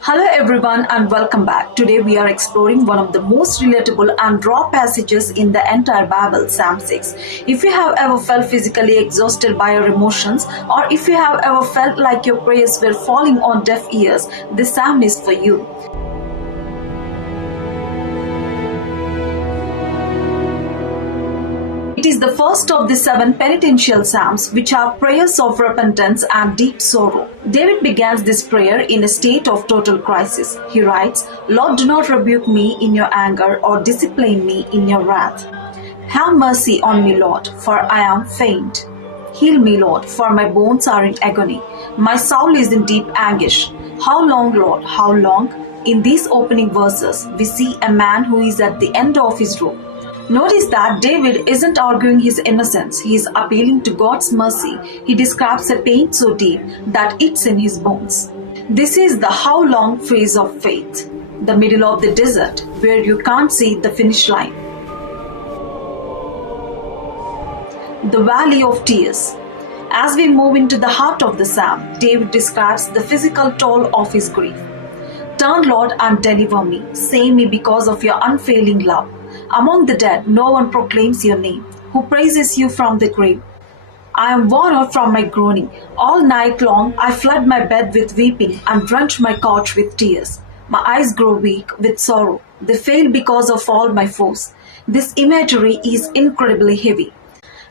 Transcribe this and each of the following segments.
Hello everyone and welcome back. Today we are exploring one of the most relatable and raw passages in the entire Bible, Psalm 6. If you have ever felt physically exhausted by your emotions, or if you have ever felt like your prayers were falling on deaf ears, this psalm is for you. It is the first of the 7 penitential psalms, which are prayers of repentance and deep sorrow. David begins this prayer in a state of total crisis. He writes, "Lord, do not rebuke me in your anger or discipline me in your wrath. Have mercy on me, Lord, for I am faint. Heal me, Lord, for my bones are in agony. My soul is in deep anguish. How long, Lord, how long?" In these opening verses, we see a man who is at the end of his rope. Notice that David isn't arguing his innocence, he is appealing to God's mercy. He describes a pain so deep that it's in his bones. This is the how long phase of faith, the middle of the desert where you can't see the finish line. The valley of tears. As we move into the heart of the psalm, David describes the physical toll of his grief. "Turn, Lord, and deliver me. Save me because of your unfailing love. Among the dead, no one proclaims your name, who praises you from the grave. I am worn out from my groaning. All night long I flood my bed with weeping and drench my couch with tears. My eyes grow weak with sorrow. They fail because of all my foes." This imagery is incredibly heavy.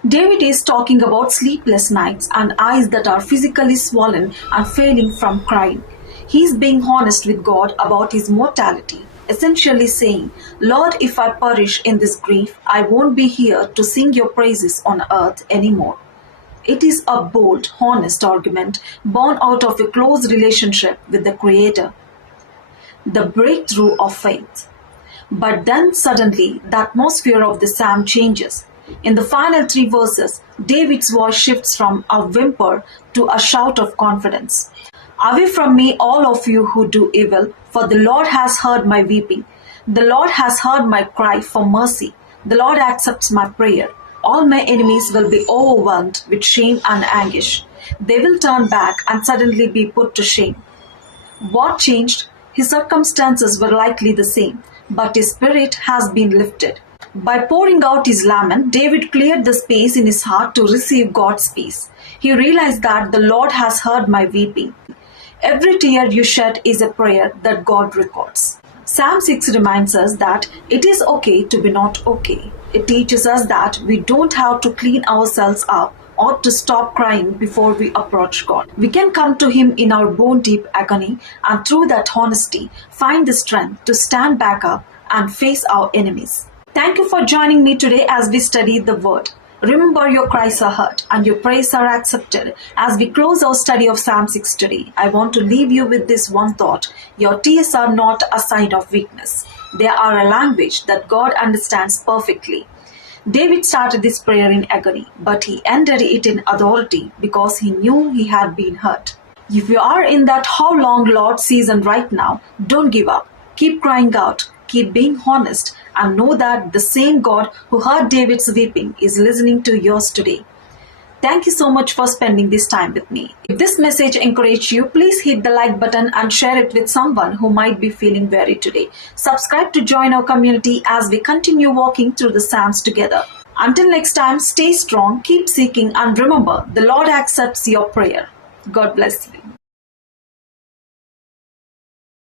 David is talking about sleepless nights and eyes that are physically swollen and failing from crying. He is being honest with God about his mortality, essentially saying, "Lord, if I perish in this grief, I won't be here to sing your praises on earth anymore." It is a bold, honest argument born out of a close relationship with the Creator, the breakthrough of faith. But then suddenly, the atmosphere of the psalm changes. In the final 3 verses, David's voice shifts from a whimper to a shout of confidence. "Away from me, all of you who do evil, for the Lord has heard my weeping. The Lord has heard my cry for mercy. The Lord accepts my prayer. All my enemies will be overwhelmed with shame and anguish. They will turn back and suddenly be put to shame." What changed? His circumstances were likely the same, but his spirit has been lifted. By pouring out his lament, David cleared the space in his heart to receive God's peace. He realized that the Lord has heard my weeping. Every tear you shed is a prayer that God records. Psalm 6 reminds us that it is okay to be not okay. It teaches us that we don't have to clean ourselves up or to stop crying before we approach God. We can come to Him in our bone-deep agony and through that honesty find the strength to stand back up and face our enemies. Thank you for joining me today as we study the Word. Remember, your cries are heard and your prayers are accepted. As we close our study of Psalm 6 today, I want to leave you with this one thought. Your tears are not a sign of weakness. They are a language that God understands perfectly. David started this prayer in agony, but he ended it in authority because he knew he had been hurt. If you are in that "how long, Lord" season right now, don't give up. Keep crying out. Keep being honest and know that the same God who heard David's weeping is listening to yours today. Thank you so much for spending this time with me. If this message encouraged you, please hit the like button and share it with someone who might be feeling weary today. Subscribe to join our community as we continue walking through the Psalms together. Until next time, stay strong, keep seeking, and remember, the Lord accepts your prayer. God bless you.